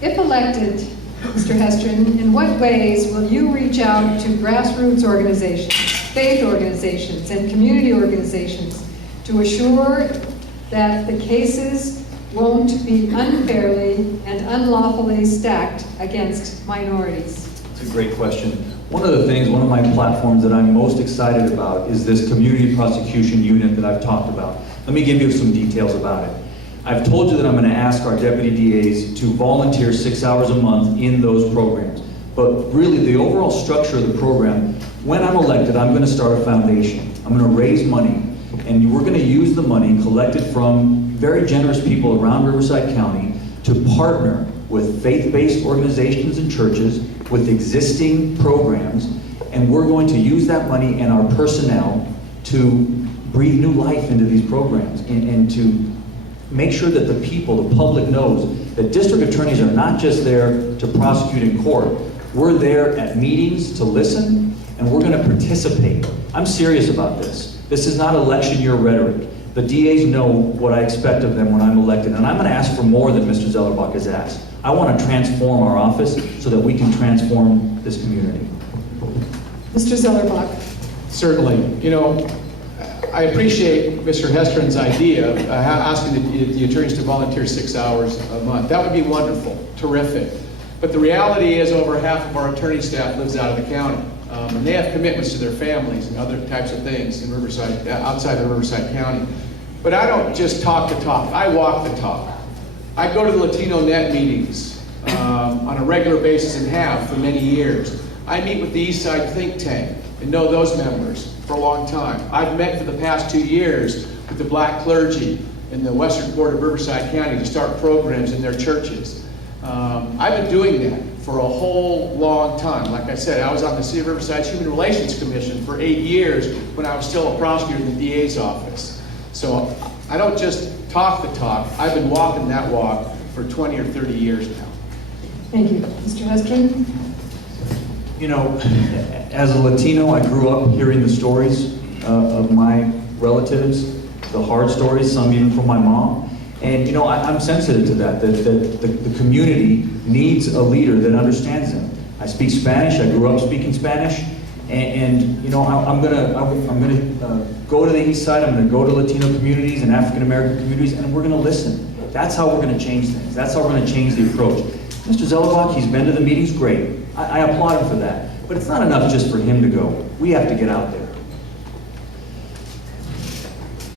If elected, Mr. Hestron, in what ways will you reach out to grassroots organizations, faith organizations, and community organizations to assure that the cases won't be unfairly and unlawfully stacked against minorities? It's a great question. One of my platforms that I'm most excited about is this community prosecution unit that I've talked about. Let me give you some details about it. I've told you that I'm going to ask our deputy DAs to volunteer 6 hours a month in those programs. But really, the overall structure of the program, when I'm elected, I'm going to start a foundation. I'm going to raise money, and we're going to use the money collected from very generous people around Riverside County to partner with faith-based organizations and churches with existing programs, and we're going to use that money and our personnel to breathe new life into these programs and to make sure that the people, the public knows that district attorneys are not just there to prosecute in court. We're there at meetings to listen, and we're going to participate. I'm serious about this. This is not election year rhetoric. The DAs know what I expect of them when I'm elected, and I'm going to ask for more than Mr. Zellerbach has asked. I want to transform our office so that we can transform this community. Mr. Zellerbach. Certainly. You know, I appreciate Mr. Hestron's idea of asking the attorneys to volunteer 6 hours a month. That would be wonderful, terrific. But the reality is over half of our attorney staff lives out of the county. And they have commitments to their families and other types of things in Riverside, outside of Riverside County. But I don't just talk the talk, I walk the talk. I go to the Latino Net meetings on a regular basis and have for many years. I meet with the East Side think tank and know those members for a long time. I've met for the past 2 years with the black clergy in the western part of Riverside County to start programs in their churches. I've been doing that for a whole long time. Like I said, I was on the City of Riverside's Human Relations Commission for 8 years when I was still a prosecutor in the DA's office. So I don't just talk the talk, I've been walking that walk for 20 or 30 years now. Thank you. Mr. Hestron? You know, as a Latino, I grew up hearing the stories of my relatives, the hard stories, some even from my mom. And you know, I'm sensitive to that the community needs a leader that understands them. I speak Spanish, I grew up speaking Spanish, and you know, I'm gonna go to the East Side, I'm gonna go to Latino communities and African American communities, and we're gonna listen. That's how we're gonna change things. That's how we're gonna change the approach. Mr. Zellerbach, he's been to the meetings, great. I applaud him for that. But it's not enough just for him to go. We have to get out there.